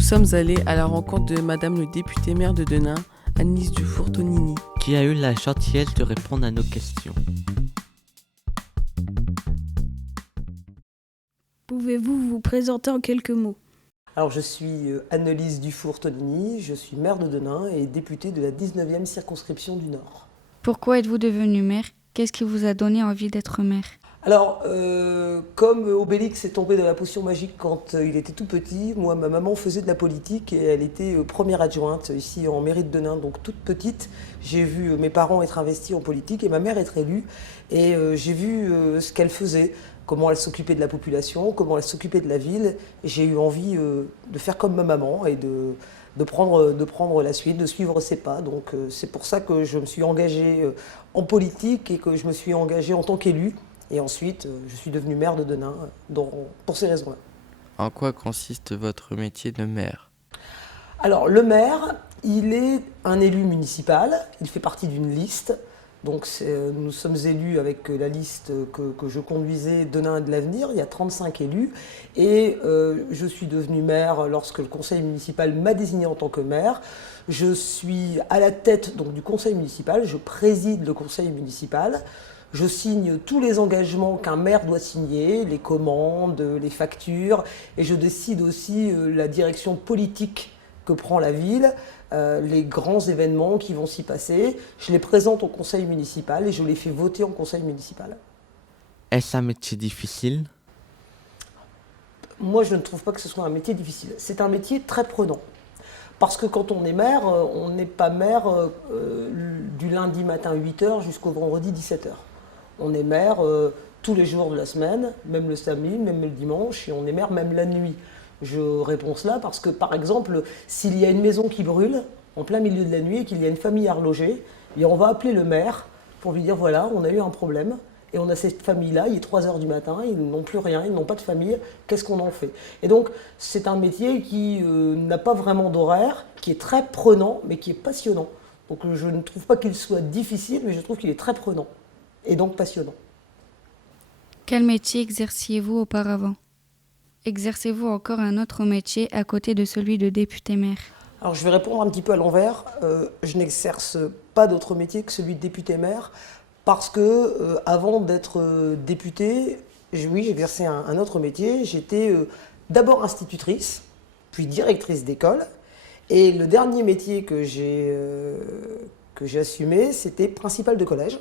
Nous sommes allés à la rencontre de Madame le député maire de Denain, Annelise Dufour-Tonini, qui a eu la gentillesse de répondre à nos questions. Pouvez-vous vous présenter en quelques mots ? Alors je suis Annelise Dufour-Tonini, je suis maire de Denain et députée de la 19e circonscription du Nord. Pourquoi êtes-vous devenue maire ? Qu'est-ce qui vous a donné envie d'être maire ? Alors, comme Obélix est tombé dans la potion magique quand il était tout petit, moi, ma maman faisait de la politique et elle était première adjointe ici en mairie de Denain. Donc toute petite, j'ai vu mes parents être investis en politique et ma mère être élue. Et j'ai vu ce qu'elle faisait, comment elle s'occupait de la population, comment elle s'occupait de la ville. Et j'ai eu envie de faire comme ma maman et de prendre la suite, de suivre ses pas. Donc c'est pour ça que je me suis engagée en politique et que je me suis engagée en tant qu'élue. Et ensuite, je suis devenue maire de Denain pour ces raisons-là. En quoi consiste votre métier de maire ? Alors, le maire, il est un élu municipal, il fait partie d'une liste. Donc, nous sommes élus avec la liste que je conduisais, Denain et de l'avenir. Il y a 35 élus. Et je suis devenue maire lorsque le conseil municipal m'a désigné en tant que maire. Je suis à la tête donc, du conseil municipal, je préside le conseil municipal. Je signe tous les engagements qu'un maire doit signer, les commandes, les factures, et je décide aussi la direction politique que prend la ville, les grands événements qui vont s'y passer. Je les présente au conseil municipal et je les fais voter en conseil municipal. Est-ce un métier difficile ? Moi, je ne trouve pas que ce soit un métier difficile. C'est un métier très prenant. Parce que quand on est maire, on n'est pas maire du lundi matin 8h jusqu'au vendredi 17h. On est maire tous les jours de la semaine, même le samedi, même le dimanche, et on est maire même la nuit. Je réponds cela parce que, par exemple, s'il y a une maison qui brûle en plein milieu de la nuit et qu'il y a une famille à reloger, et on va appeler le maire pour lui dire voilà, on a eu un problème, et on a cette famille-là, il est 3h du matin, ils n'ont plus rien, ils n'ont pas de famille, qu'est-ce qu'on en fait ? Et donc, c'est un métier qui n'a pas vraiment d'horaire, qui est très prenant, mais qui est passionnant. Donc, je ne trouve pas qu'il soit difficile, mais je trouve qu'il est très prenant. Et donc passionnant. Quel métier exerciez-vous auparavant ? Exercez-vous encore un autre métier à côté de celui de député-maire ? Alors je vais répondre un petit peu à l'envers. Je n'exerce pas d'autre métier que celui de député-maire parce que avant d'être députée, oui, j'exerçais un autre métier. J'étais d'abord institutrice, puis directrice d'école. Et le dernier métier que j'ai assumé, c'était principale de collège.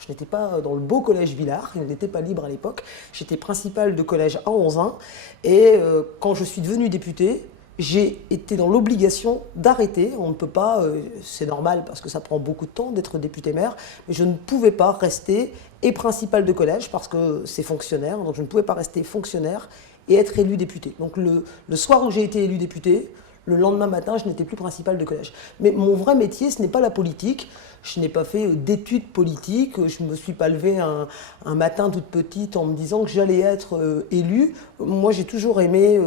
Je n'étais pas dans le beau collège Villars, il n'était pas libre à l'époque. J'étais principale de collège à Onzain. Et quand je suis devenue députée, j'ai été dans l'obligation d'arrêter. On ne peut pas, c'est normal parce que ça prend beaucoup de temps d'être député-maire, mais je ne pouvais pas rester et principale de collège parce que c'est fonctionnaire. Donc je ne pouvais pas rester fonctionnaire et être élue députée. Donc le soir où j'ai été élue députée, le lendemain matin, je n'étais plus principale de collège. Mais mon vrai métier, ce n'est pas la politique. Je n'ai pas fait d'études politiques. Je ne me suis pas levée un matin toute petite en me disant que j'allais être élue. Moi, j'ai toujours aimé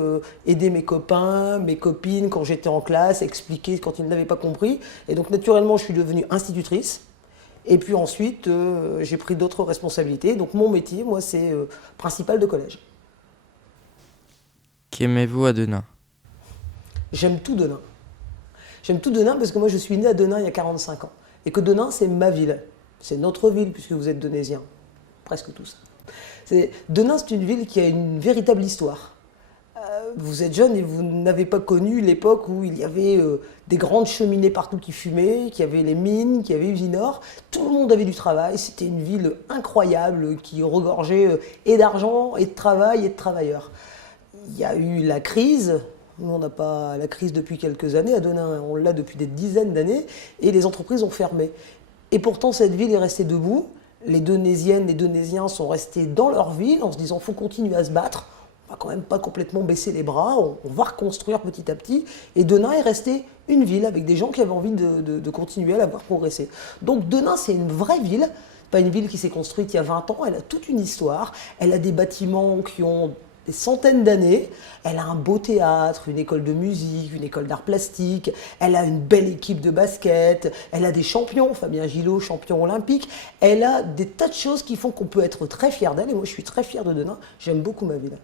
aider mes copains, mes copines quand j'étais en classe, expliquer quand ils n'avaient pas compris. Et donc, naturellement, je suis devenue institutrice. Et puis ensuite, j'ai pris d'autres responsabilités. Donc, mon métier, moi, c'est principale de collège. Qu'aimez-vous à Denain ? J'aime tout Denain. J'aime tout Denain parce que moi je suis né à Denain il y a 45 ans. Et que Denain c'est ma ville. C'est notre ville puisque vous êtes Denaisiens. Presque tous. Denain c'est une ville qui a une véritable histoire. Vous êtes jeune et vous n'avez pas connu l'époque où il y avait des grandes cheminées partout qui fumaient, qu'il y avait les mines, qu'il y avait Usinor. Tout le monde avait du travail. C'était une ville incroyable qui regorgeait et d'argent et de travail et de travailleurs. Il y a eu la crise. Nous, on n'a pas la crise depuis quelques années. À Denain, on l'a depuis des dizaines d'années. Et les entreprises ont fermé. Et pourtant, cette ville est restée debout. Les Denaisiennes, les Denaisiens sont restés dans leur ville en se disant « il faut continuer à se battre. On va quand même pas complètement baisser les bras. On va reconstruire petit à petit. » Et Denain est resté une ville avec des gens qui avaient envie de continuer à la voir progresser. Donc Denain, c'est une vraie ville. Pas une ville qui s'est construite il y a 20 ans. Elle a toute une histoire. Elle a des bâtiments qui ont des centaines d'années, elle a un beau théâtre, une école de musique, une école d'art plastique, elle a une belle équipe de basket, elle a des champions, Fabien Gillot, champion olympique, elle a des tas de choses qui font qu'on peut être très fier d'elle, et moi je suis très fier de Denain, j'aime beaucoup ma ville.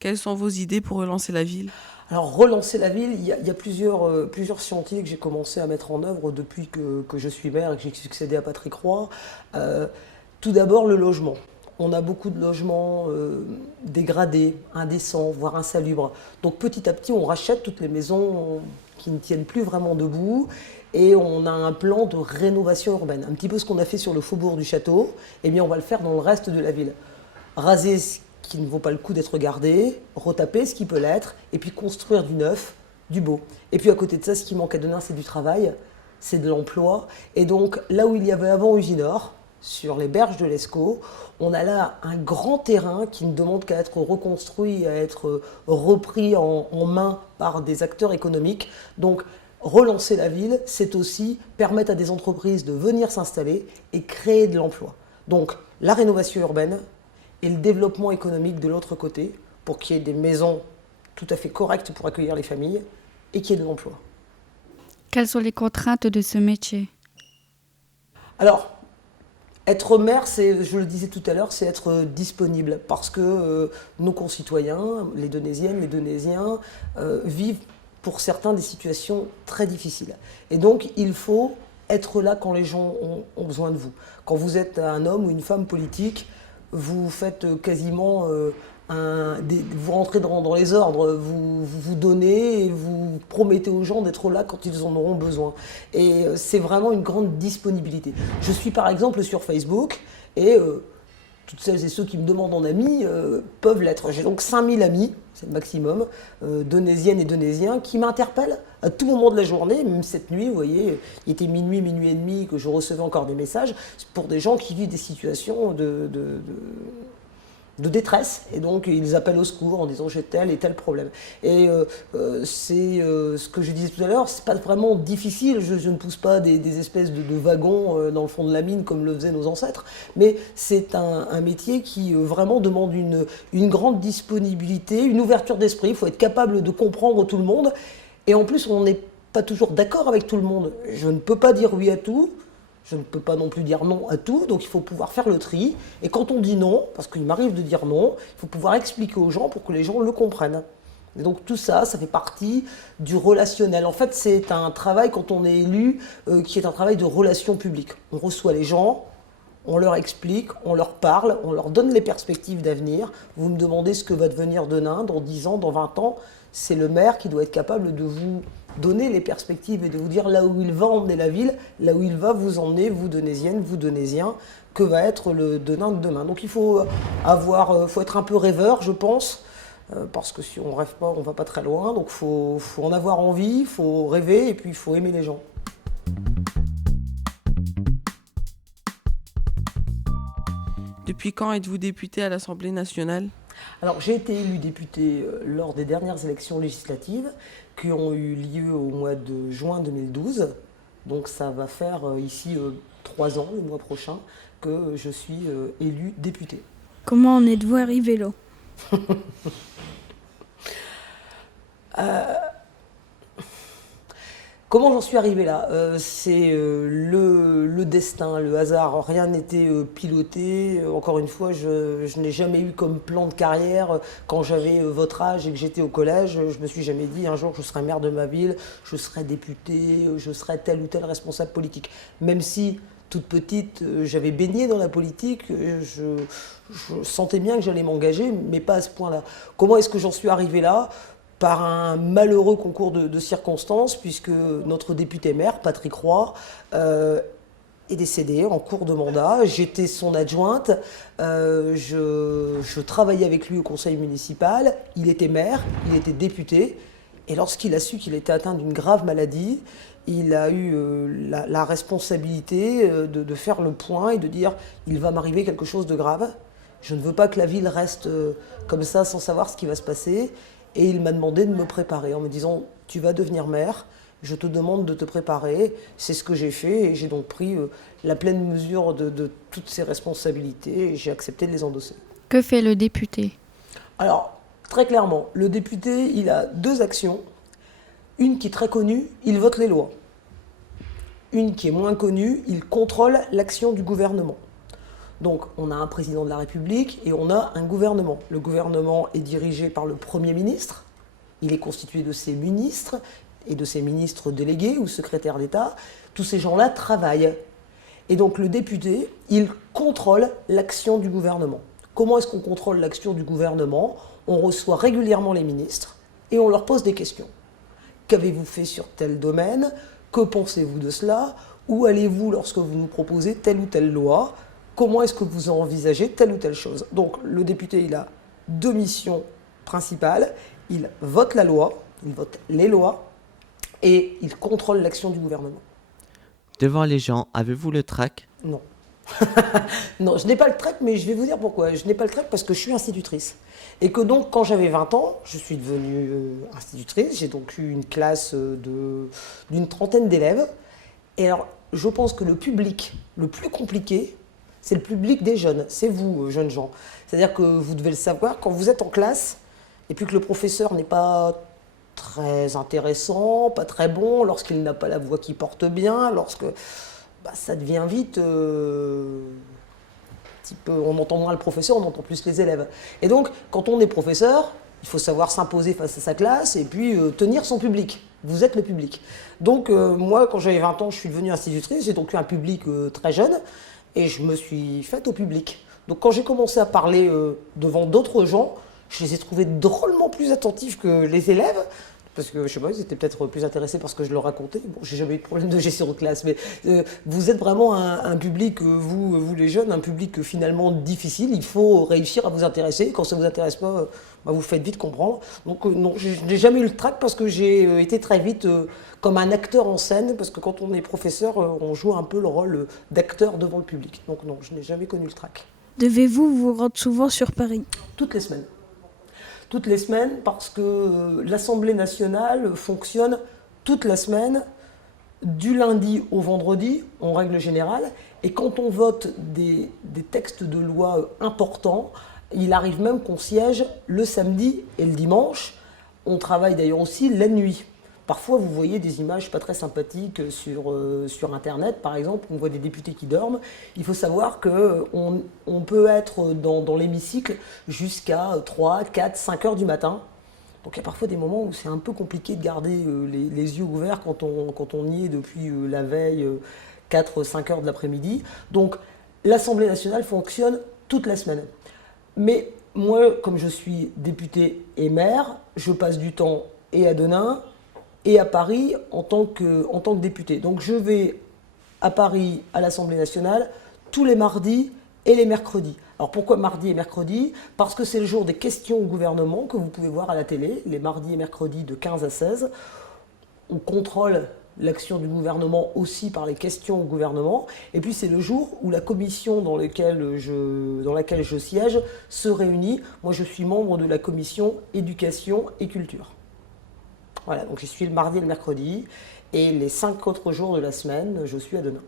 Quelles sont vos idées pour relancer la ville? Alors, relancer la ville, il y a plusieurs chantiers que j'ai commencé à mettre en œuvre depuis que je suis maire et que j'ai succédé à Patrick Roy. Euh, Tout d'abord, le logement. On a beaucoup de logements dégradés, indécents, voire insalubres. Donc petit à petit, on rachète toutes les maisons qui ne tiennent plus vraiment debout et on a un plan de rénovation urbaine. Un petit peu ce qu'on a fait sur le faubourg du Château, eh bien on va le faire dans le reste de la ville. Raser ce qui ne vaut pas le coup d'être gardé, retaper ce qui peut l'être, et puis construire du neuf, du beau. Et puis à côté de ça, ce qui manque à Denain, c'est du travail, c'est de l'emploi. Et donc là où il y avait avant Usinor, sur les berges de l'Escaut, on a là un grand terrain qui ne demande qu'à être reconstruit, à être repris en main par des acteurs économiques. Donc relancer la ville, c'est aussi permettre à des entreprises de venir s'installer et créer de l'emploi. Donc la rénovation urbaine et le développement économique de l'autre côté, pour qu'il y ait des maisons tout à fait correctes pour accueillir les familles et qu'il y ait de l'emploi. Quelles sont les contraintes de ce métier? Alors, être maire, je le disais tout à l'heure, c'est être disponible parce que nos concitoyens, les Donésiennes, les Donésiens, vivent pour certains des situations très difficiles. Et donc, il faut être là quand les gens ont besoin de vous. Quand vous êtes un homme ou une femme politique, vous faites quasiment vous rentrez dans les ordres, vous donnez et vous promettez aux gens d'être là quand ils en auront besoin. Et c'est vraiment une grande disponibilité. Je suis par exemple sur Facebook et toutes celles et ceux qui me demandent en ami peuvent l'être. J'ai donc 5000 amis, c'est le maximum, Donésiennes et Donésiens, qui m'interpellent à tout moment de la journée, même cette nuit, vous voyez, il était minuit et demi que je recevais encore des messages pour des gens qui vivent des situations de détresse, et donc ils appellent au secours en disant j'ai tel et tel problème. Et c'est ce que je disais tout à l'heure, c'est pas vraiment difficile, je ne pousse pas des espèces de wagons dans le fond de la mine comme le faisaient nos ancêtres, mais c'est un métier qui vraiment demande une grande disponibilité, une ouverture d'esprit, il faut être capable de comprendre tout le monde, et en plus on n'est pas toujours d'accord avec tout le monde. Je ne peux pas dire oui à tout, je ne peux pas non plus dire non à tout, donc il faut pouvoir faire le tri. Et quand on dit non, parce qu'il m'arrive de dire non, il faut pouvoir expliquer aux gens pour que les gens le comprennent. Et donc tout ça, ça fait partie du relationnel. En fait, c'est un travail, quand on est élu, qui est un travail de relation publique. On reçoit les gens, on leur explique, on leur parle, on leur donne les perspectives d'avenir. Vous me demandez ce que va devenir Denain dans 10 ans, dans 20 ans. C'est le maire qui doit être capable de vous donner les perspectives et de vous dire là où il va emmener la ville, là où il va vous emmener, vous Donésiennes, vous Donésiens, que va être le Denain de demain. Donc il faut être un peu rêveur, je pense, parce que si on rêve pas, on va pas très loin. Donc faut en avoir envie, il faut rêver et puis il faut aimer les gens. Depuis quand êtes-vous député à l'Assemblée nationale? Alors j'ai été élu député lors des dernières élections législatives qui ont eu lieu au mois de juin 2012. Donc ça va faire ici 3 ans, le mois prochain, que je suis élu député. Comment en êtes-vous arrivé là? Comment j'en suis arrivé là? C'est le destin, le hasard. Rien n'était piloté. Encore une fois, je n'ai jamais eu comme plan de carrière. Quand j'avais votre âge et que j'étais au collège, je me suis jamais dit un jour je serai maire de ma ville, je serai député, je serai tel ou tel responsable politique. Même si, toute petite, j'avais baigné dans la politique, je sentais bien que j'allais m'engager, mais pas à ce point-là. Comment est-ce que j'en suis arrivé là? Par un malheureux concours de circonstances, puisque notre député maire, Patrick Roy, est décédé en cours de mandat. J'étais son adjointe, je travaillais avec lui au conseil municipal, il était maire, il était député, et lorsqu'il a su qu'il était atteint d'une grave maladie, il a eu la responsabilité de faire le point et de dire « il va m'arriver quelque chose de grave, je ne veux pas que la ville reste comme ça sans savoir ce qui va se passer ». Et il m'a demandé de me préparer en me disant « tu vas devenir maire, je te demande de te préparer ». C'est ce que j'ai fait et j'ai donc pris la pleine mesure de toutes ces responsabilités et j'ai accepté de les endosser. Que fait le député? Alors, très clairement, le député, il a 2 actions. Une qui est très connue, il vote les lois. Une qui est moins connue, il contrôle l'action du gouvernement. Donc on a un président de la République et on a un gouvernement. Le gouvernement est dirigé par le Premier ministre, il est constitué de ses ministres et de ses ministres délégués ou secrétaires d'État. Tous ces gens-là travaillent. Et donc le député, il contrôle l'action du gouvernement. Comment est-ce qu'on contrôle l'action du gouvernement? On reçoit régulièrement les ministres et on leur pose des questions. Qu'avez-vous fait sur tel domaine? Que pensez-vous de cela? Où allez-vous lorsque vous nous proposez telle ou telle loi? Comment est-ce que vous envisagez telle ou telle chose? Donc le député, il a deux missions principales. Il vote la loi, il vote les lois et il contrôle l'action du gouvernement. Devant les gens, avez-vous le trac? Non. Non, je n'ai pas le trac, mais je vais vous dire pourquoi. Je n'ai pas le trac parce que je suis institutrice. Et que donc, quand j'avais 20 ans, je suis devenue institutrice. J'ai donc eu une classe d'une trentaine d'élèves. Et alors, je pense que le public le plus compliqué, c'est le public des jeunes. C'est vous, jeunes gens. C'est-à-dire que vous devez le savoir, quand vous êtes en classe, et puis que le professeur n'est pas très intéressant, pas très bon, lorsqu'il n'a pas la voix qui porte bien, lorsque ça devient vite petit peu, on entend moins le professeur, on entend plus les élèves. Et donc, quand on est professeur, il faut savoir s'imposer face à sa classe et puis tenir son public. Vous êtes le public. Donc, moi, quand j'avais 20 ans, je suis devenue institutrice, j'ai donc eu un public très jeune et je me suis faite au public. Donc, quand j'ai commencé à parler devant d'autres gens, je les ai trouvés drôlement plus attentifs que les élèves, parce que, je sais pas, ils étaient peut-être plus intéressés par ce que je leur racontais. Bon, j'ai jamais eu de problème de gestion de classe, mais vous êtes vraiment un public, vous les jeunes, un public finalement difficile. Il faut réussir à vous intéresser. Quand ça ne vous intéresse pas, vous faites vite comprendre. Donc non, je n'ai jamais eu le trac parce que j'ai été très vite comme un acteur en scène, parce que quand on est professeur, on joue un peu le rôle d'acteur devant le public. Donc non, je n'ai jamais connu le trac. Devez-vous vous rendre souvent sur Paris? Toutes les semaines. Toutes les semaines, parce que l'Assemblée nationale fonctionne toute la semaine, du lundi au vendredi, en règle générale. Et quand on vote des textes de loi importants, il arrive même qu'on siège le samedi et le dimanche. On travaille d'ailleurs aussi la nuit. Parfois, vous voyez des images pas très sympathiques sur Internet, par exemple, on voit des députés qui dorment. Il faut savoir qu'on peut être dans l'hémicycle jusqu'à 3, 4, 5 heures du matin. Donc il y a parfois des moments où c'est un peu compliqué de garder les yeux ouverts quand on y est depuis la veille, 4, 5 heures de l'après-midi. Donc l'Assemblée nationale fonctionne toute la semaine. Mais moi, comme je suis député et maire, je passe du temps et à Denain, et à Paris en tant que député. Donc je vais à Paris, à l'Assemblée nationale, tous les mardis et les mercredis. Alors pourquoi mardi et mercredi? Parce que c'est le jour des questions au gouvernement que vous pouvez voir à la télé, les mardis et mercredis de 15 à 16. On contrôle l'action du gouvernement aussi par les questions au gouvernement. Et puis c'est le jour où la commission dans laquelle je siège se réunit. Moi je suis membre de la commission éducation et culture. Voilà, donc je suis le mardi et le mercredi, et les 5 autres jours de la semaine, je suis à Denain.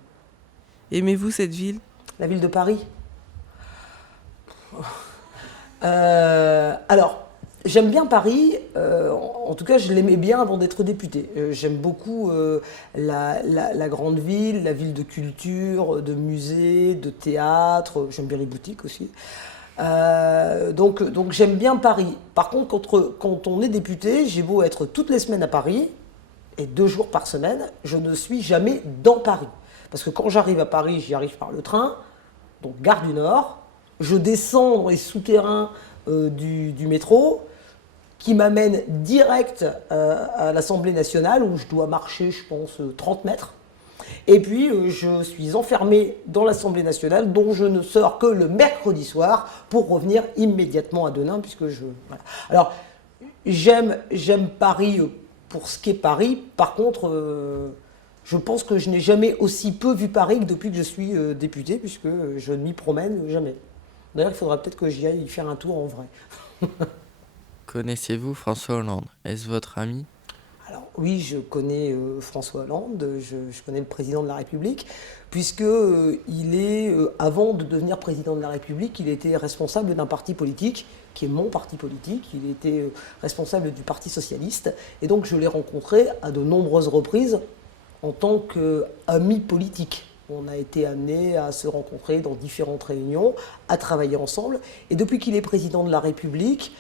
Aimez-vous cette ville? La ville de Paris? Alors, j'aime bien Paris, en tout cas je l'aimais bien avant d'être député. J'aime beaucoup la grande ville, la ville de culture, de musées, de théâtre, j'aime bien les boutiques aussi. Donc j'aime bien Paris. Par contre, quand on est député, j'ai beau être toutes les semaines à Paris, et 2 jours par semaine, je ne suis jamais dans Paris. Parce que quand j'arrive à Paris, j'y arrive par le train, donc gare du Nord, je descends dans les souterrains du métro, qui m'amène direct à l'Assemblée nationale, où je dois marcher, je pense, 30 mètres. Et puis, je suis enfermé dans l'Assemblée nationale, dont je ne sors que le mercredi soir pour revenir immédiatement à Denain, puisque je... Voilà. Alors, j'aime Paris pour ce qu'est Paris. Par contre, je pense que je n'ai jamais aussi peu vu Paris que depuis que je suis député, puisque je ne m'y promène jamais. D'ailleurs, il faudra peut-être que j'y aille faire un tour en vrai. Connaissez-vous François Hollande? Est-ce votre ami? Alors oui, je connais François Hollande, je connais le président de la République, puisque avant de devenir président de la République, il était responsable d'un parti politique, qui est mon parti politique. Il était responsable du Parti socialiste, et donc je l'ai rencontré à de nombreuses reprises en tant qu'ami politique. On a été amenés à se rencontrer dans différentes réunions, à travailler ensemble. Et depuis qu'il est président de la République,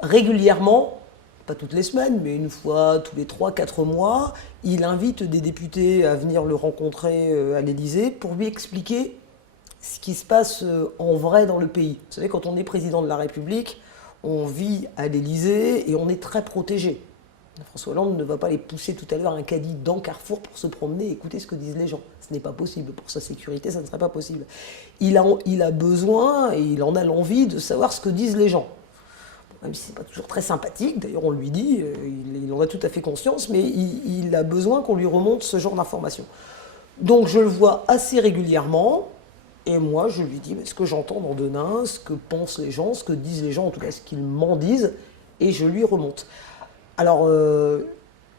régulièrement, pas toutes les semaines, mais une fois tous les 3-4 mois, il invite des députés à venir le rencontrer à l'Élysée pour lui expliquer ce qui se passe en vrai dans le pays. Vous savez, quand on est président de la République, on vit à l'Élysée et on est très protégé. François Hollande ne va pas les pousser tout à l'heure un caddie dans Carrefour pour se promener et écouter ce que disent les gens. Ce n'est pas possible. Pour sa sécurité, ça ne serait pas possible. Il a besoin et il en a l'envie de savoir ce que disent les gens. Même si ce n'est pas toujours très sympathique, d'ailleurs on lui dit, il en a tout à fait conscience, mais il a besoin qu'on lui remonte ce genre d'informations. Donc je le vois assez régulièrement, et moi je lui dis ce que j'entends dans Denain, ce que pensent les gens, ce que disent les gens, en tout cas ce qu'ils m'en disent, et je lui remonte. Alors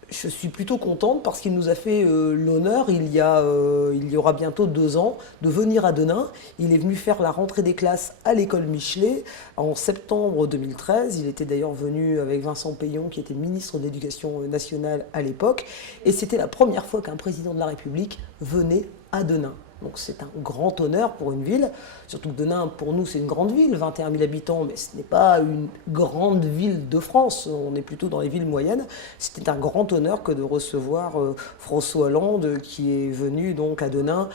je suis plutôt contente parce qu'il nous a fait l'honneur, il y aura bientôt 2 ans, de venir à Denain. Il est venu faire la rentrée des classes à l'école Michelet en septembre 2013. Il était d'ailleurs venu avec Vincent Peillon, qui était ministre de l'Éducation nationale à l'époque. Et c'était la première fois qu'un président de la République venait à Denain. Donc c'est un grand honneur pour une ville, surtout que Denain, pour nous, c'est une grande ville, 21 000 habitants, mais ce n'est pas une grande ville de France, on est plutôt dans les villes moyennes. C'était un grand honneur que de recevoir François Hollande, qui est venu donc à Denain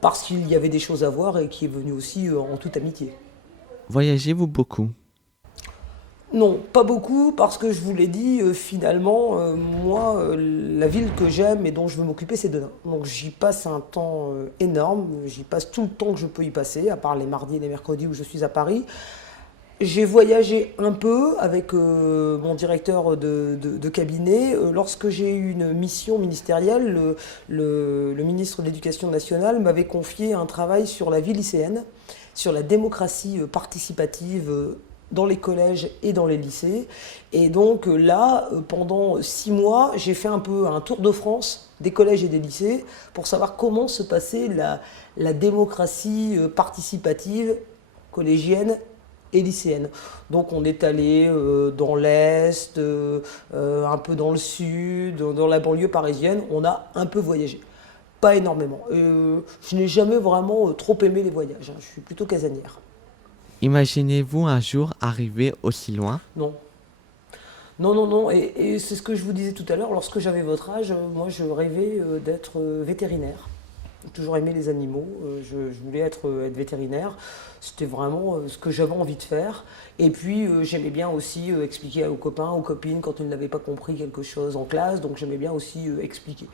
parce qu'il y avait des choses à voir et qui est venu aussi en toute amitié. Voyagez-vous beaucoup? Non, pas beaucoup, parce que je vous l'ai dit, finalement, moi, la ville que j'aime et dont je veux m'occuper, c'est Denain. Donc j'y passe un temps énorme, j'y passe tout le temps que je peux y passer, à part les mardis et les mercredis où je suis à Paris. J'ai voyagé un peu avec mon directeur de cabinet. Lorsque j'ai eu une mission ministérielle, le ministre de l'Éducation nationale m'avait confié un travail sur la vie lycéenne, sur la démocratie participative dans les collèges et dans les lycées. Et donc là, pendant 6 mois, j'ai fait un peu un tour de France des collèges et des lycées pour savoir comment se passait la démocratie participative collégienne et lycéenne. Donc on est allé dans l'Est, un peu dans le Sud, dans la banlieue parisienne, on a un peu voyagé. Pas énormément. Je n'ai jamais vraiment trop aimé les voyages, je suis plutôt casanière. Imaginez-vous un jour arriver aussi loin? Non. Non. Et c'est ce que je vous disais tout à l'heure, lorsque j'avais votre âge, moi je rêvais d'être vétérinaire. J'ai toujours aimé les animaux, je voulais être vétérinaire. C'était vraiment ce que j'avais envie de faire. Et puis j'aimais bien aussi expliquer aux copains, aux copines quand ils n'avaient pas compris quelque chose en classe, donc j'aimais bien aussi expliquer.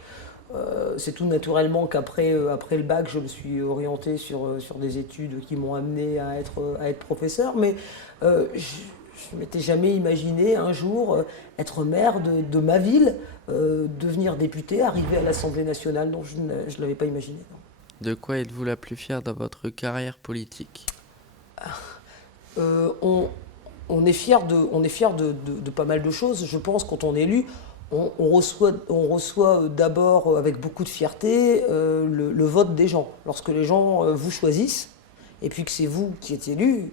C'est tout naturellement qu'après le bac, je me suis orienté sur des études qui m'ont amené à être professeur, mais je ne m'étais jamais imaginé un jour être maire de ma ville, devenir député, arriver à l'Assemblée nationale. Non, je ne l'avais pas imaginé. Non. De quoi êtes-vous la plus fière dans votre carrière politique? On est fier de pas mal de choses. Je pense quand on est élu, on reçoit d'abord avec beaucoup de fierté le vote des gens. Lorsque les gens vous choisissent, et puis que c'est vous qui êtes élu,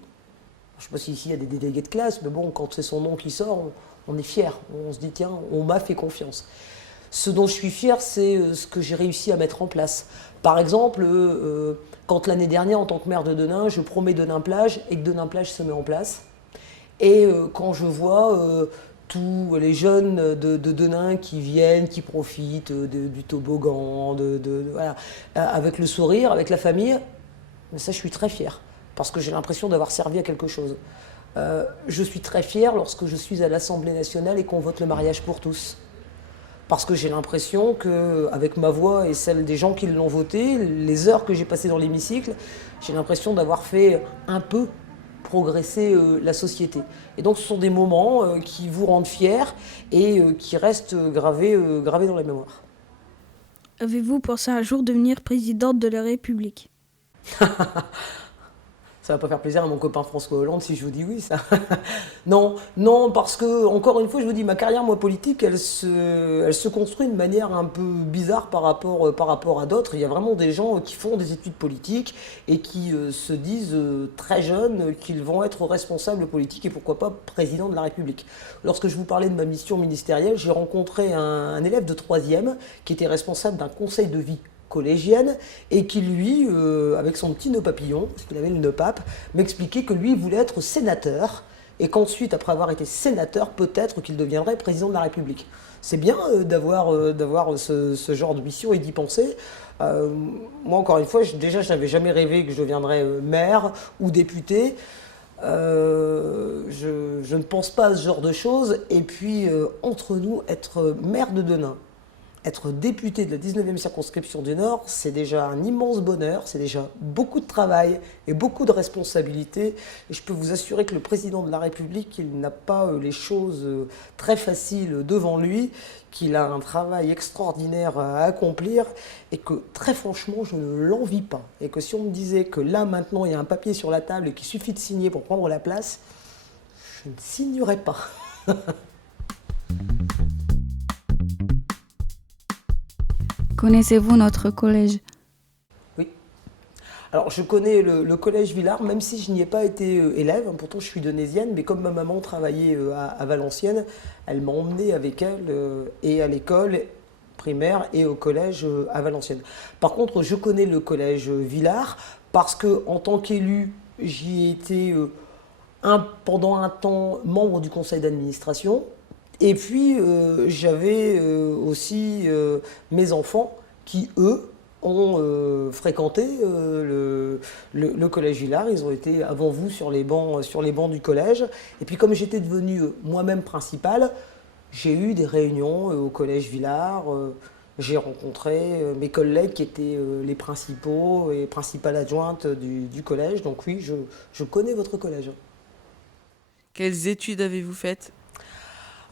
je ne sais pas si ici il y a des délégués de classe, mais bon, quand c'est son nom qui sort, on est fier. On se dit, tiens, on m'a fait confiance. Ce dont je suis fier, c'est ce que j'ai réussi à mettre en place. Par exemple, quand l'année dernière, en tant que maire de Denain, je promets Denain-Plage et que Denain-Plage se met en place. Et quand je vois tous les jeunes de Denain qui viennent, qui profitent du toboggan, voilà, avec le sourire, avec la famille, ça je suis très fier, parce que j'ai l'impression d'avoir servi à quelque chose. Je suis très fier lorsque je suis à l'Assemblée nationale et qu'on vote le mariage pour tous. Parce que j'ai l'impression qu'avec ma voix et celle des gens qui l'ont voté, les heures que j'ai passées dans l'hémicycle, j'ai l'impression d'avoir fait un peu progresser la société. Et donc ce sont des moments qui vous rendent fiers et qui restent gravés dans la mémoire. Avez-vous pensé un jour devenir présidente de la République? Ça va pas faire plaisir à mon copain François Hollande si je vous dis oui, ça. Non, parce que, encore une fois, je vous dis, ma carrière, moi, politique, elle se construit de manière un peu bizarre par rapport à d'autres. Il y a vraiment des gens qui font des études politiques et qui se disent très jeunes qu'ils vont être responsables politiques et pourquoi pas président de la République. Lorsque je vous parlais de ma mission ministérielle, j'ai rencontré un élève de 3e qui était responsable d'un conseil de vie collégienne, et qui lui, avec son petit nœud papillon, parce qu'il avait le nœud pape, m'expliquait que lui voulait être sénateur, et qu'ensuite, après avoir été sénateur, peut-être qu'il deviendrait président de la République. C'est bien d'avoir ce genre de mission et d'y penser. Moi, encore une fois, déjà, je n'avais jamais rêvé que je deviendrais maire ou député. Je ne pense pas à ce genre de choses. Et puis, entre nous, être maire de Denain, être député de la 19e circonscription du Nord, c'est déjà un immense bonheur, c'est déjà beaucoup de travail et beaucoup de responsabilités. Et je peux vous assurer que le président de la République, il n'a pas les choses très faciles devant lui, qu'il a un travail extraordinaire à accomplir et que très franchement, je ne l'envie pas. Et que si on me disait que là, maintenant, il y a un papier sur la table et qu'il suffit de signer pour prendre la place, je ne signerais pas. Connaissez-vous notre collège? Oui. Alors, je connais le collège Villars, même si je n'y ai pas été élève. Pourtant, je suis denaisienne, mais comme ma maman travaillait à Valenciennes, elle m'a emmené avec elle et à l'école primaire et au collège à Valenciennes. Par contre, je connais le collège Villars parce que, en tant qu'élu, j'y ai été pendant un temps membre du conseil d'administration. Et puis, j'avais aussi mes enfants qui, eux, ont fréquenté le collège Villars. Ils ont été avant vous sur les bancs du collège. Et puis, comme j'étais devenu moi-même principal, j'ai eu des réunions au collège Villars. J'ai rencontré mes collègues qui étaient les principaux et principales adjointes du collège. Donc oui, je connais votre collège. Quelles études avez-vous faites?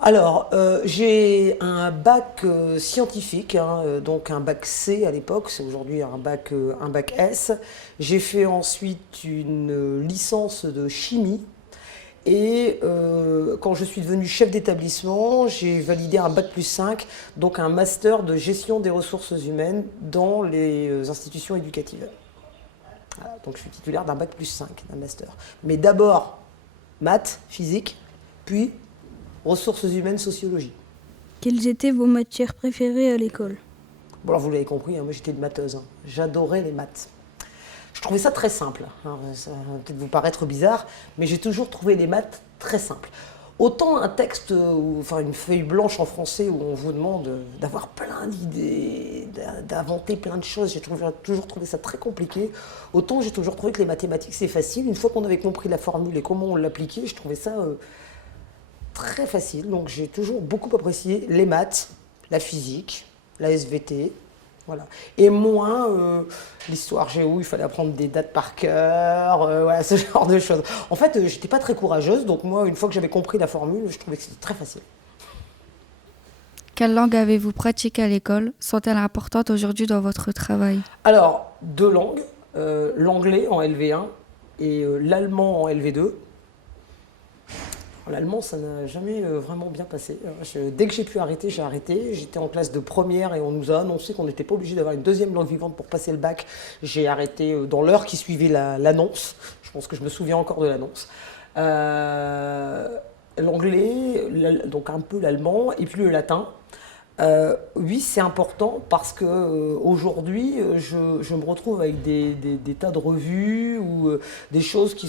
Alors, j'ai un bac scientifique, donc un bac C à l'époque, c'est aujourd'hui un bac S. J'ai fait ensuite une licence de chimie et quand je suis devenu chef d'établissement, j'ai validé un bac plus 5, donc un master de gestion des ressources humaines dans les institutions éducatives. Voilà, donc je suis titulaire d'un bac plus 5, d'un master. Mais d'abord, maths, physique, puis ressources humaines, sociologie. Quelles étaient vos matières préférées à l'école? Bon, alors vous l'avez compris, moi j'étais une matheuse. J'adorais les maths. Je trouvais ça très simple. Ça va peut-être vous paraître bizarre, mais j'ai toujours trouvé les maths très simples. Autant un texte, enfin une feuille blanche en français où on vous demande d'avoir plein d'idées, d'inventer plein de choses, j'ai toujours trouvé ça très compliqué. Autant j'ai toujours trouvé que les mathématiques c'est facile. Une fois qu'on avait compris la formule et comment on l'appliquait, je trouvais ça très facile, donc j'ai toujours beaucoup apprécié les maths, la physique, la SVT, voilà. Et moins l'histoire géo, il fallait apprendre des dates par cœur, voilà, ce genre de choses. En fait, j'étais pas très courageuse, donc moi, une fois que j'avais compris la formule, je trouvais que c'était très facile. Quelle langue avez-vous pratiquée à l'école? Sont-elles importantes aujourd'hui dans votre travail? Alors, 2 langues, l'anglais en LV1 et l'allemand en LV2. L'allemand, ça n'a jamais vraiment bien passé. Dès que j'ai pu arrêter, j'ai arrêté. J'étais en classe de première et on nous a annoncé qu'on n'était pas obligé d'avoir une deuxième langue vivante pour passer le bac. J'ai arrêté dans l'heure qui suivait l'annonce. Je pense que je me souviens encore de l'annonce. L'anglais, donc un peu l'allemand et puis le latin. Oui, c'est important parce que aujourd'hui, je me retrouve avec des tas de revues ou des choses qui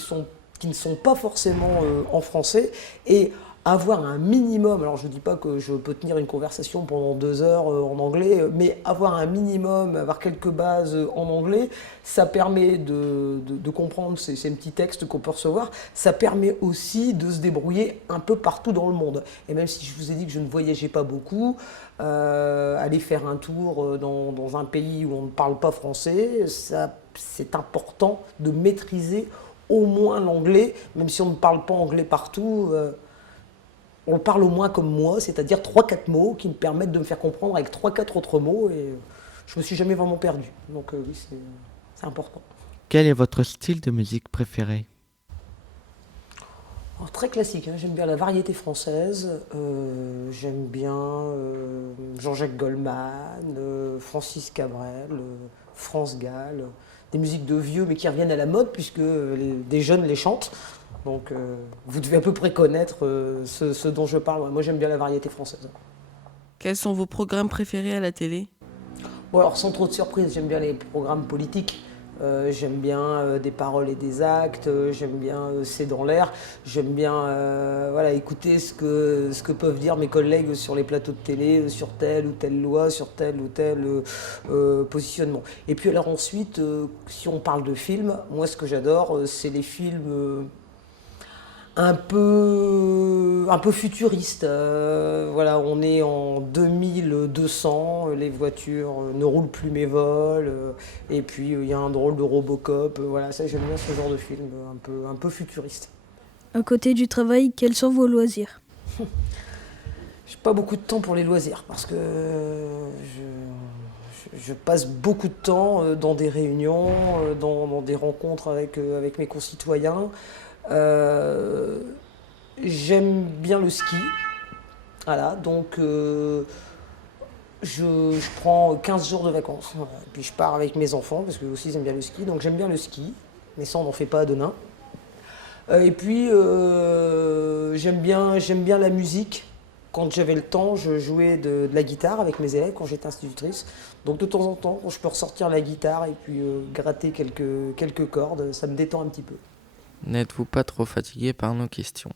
ne sont pas forcément en français, et avoir un minimum, alors je ne dis pas que je peux tenir une conversation pendant 2 heures en anglais, mais avoir un minimum, avoir quelques bases en anglais, ça permet de comprendre ces petits textes qu'on peut recevoir, ça permet aussi de se débrouiller un peu partout dans le monde. Et même si je vous ai dit que je ne voyageais pas beaucoup, aller faire un tour dans un pays où on ne parle pas français, c'est important de maîtriser au moins l'anglais, même si on ne parle pas anglais partout, on le parle au moins comme moi, c'est-à-dire 3-4 mots qui me permettent de me faire comprendre avec 3-4 autres mots, et je me suis jamais vraiment perdu. Donc oui, c'est important. Quel est votre style de musique préféré? Alors, très classique, j'aime bien la variété française, j'aime bien Jean-Jacques Goldman, Francis Cabrel, France Gall, des musiques de vieux mais qui reviennent à la mode puisque des jeunes les chantent. Donc vous devez à peu près connaître ce dont je parle. Moi j'aime bien la variété française. Quels sont vos programmes préférés à la télé? Bon, alors sans trop de surprise, j'aime bien les programmes politiques. J'aime bien des paroles et des actes, j'aime bien c'est dans l'air, j'aime bien voilà, écouter ce que peuvent dire mes collègues sur les plateaux de télé, sur telle ou telle loi, sur tel ou tel positionnement. Et puis alors ensuite, si on parle de films, moi ce que j'adore, c'est les films un peu futuriste. Voilà, on est en 2200, les voitures ne roulent plus mais volent, et puis il y a un drôle de Robocop. Voilà, ça j'aime bien ce genre de film, un peu futuriste. À côté du travail, quels sont vos loisirs? J'ai pas beaucoup de temps pour les loisirs parce que je passe beaucoup de temps dans des réunions, dans des rencontres avec mes concitoyens. J'aime bien le ski, voilà, donc je prends 15 jours de vacances, voilà. Et puis je pars avec mes enfants parce que aussi ils aiment bien le ski, donc j'aime bien le ski, mais ça on n'en fait pas à Denain. Et puis j'aime bien la musique. Quand j'avais le temps, je jouais de la guitare avec mes élèves quand j'étais institutrice. Donc de temps en temps, quand je peux ressortir la guitare et puis gratter quelques cordes, ça me détend un petit peu. N'êtes-vous pas trop fatigué par nos questions?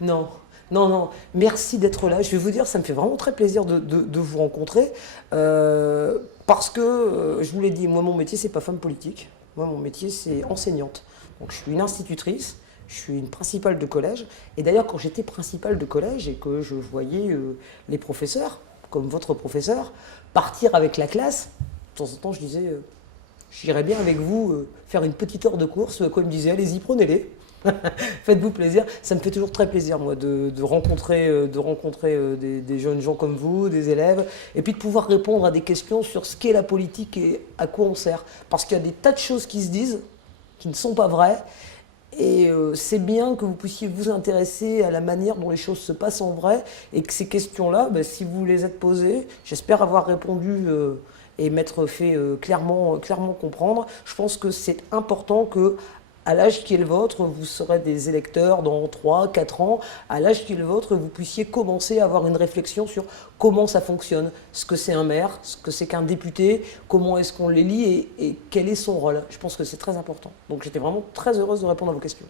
Non, non. Merci d'être là. Je vais vous dire, ça me fait vraiment très plaisir de vous rencontrer. Parce que, je vous l'ai dit, moi, mon métier, c'est pas femme politique. Moi, mon métier, c'est enseignante. Donc, je suis une institutrice, je suis une principale de collège. Et d'ailleurs, quand j'étais principale de collège et que je voyais les professeurs, comme votre professeur, partir avec la classe, de temps en temps, je disais... J'irais bien avec vous faire une petite heure de course, quoi il me disait, allez-y, prenez-les, faites-vous plaisir. Ça me fait toujours très plaisir, moi, de rencontrer des jeunes gens comme vous, des élèves, et puis de pouvoir répondre à des questions sur ce qu'est la politique et à quoi on sert. Parce qu'il y a des tas de choses qui se disent, qui ne sont pas vraies, et c'est bien que vous puissiez vous intéresser à la manière dont les choses se passent en vrai, et que ces questions-là, si vous les êtes posées, j'espère avoir répondu... et m'être fait clairement comprendre. Je pense que c'est important que, à l'âge qui est le vôtre, vous serez des électeurs dans 3, 4 ans, à l'âge qui est le vôtre, vous puissiez commencer à avoir une réflexion sur comment ça fonctionne, ce que c'est un maire, ce que c'est qu'un député, comment est-ce qu'on l'élit et quel est son rôle. Je pense que c'est très important. Donc j'étais vraiment très heureuse de répondre à vos questions.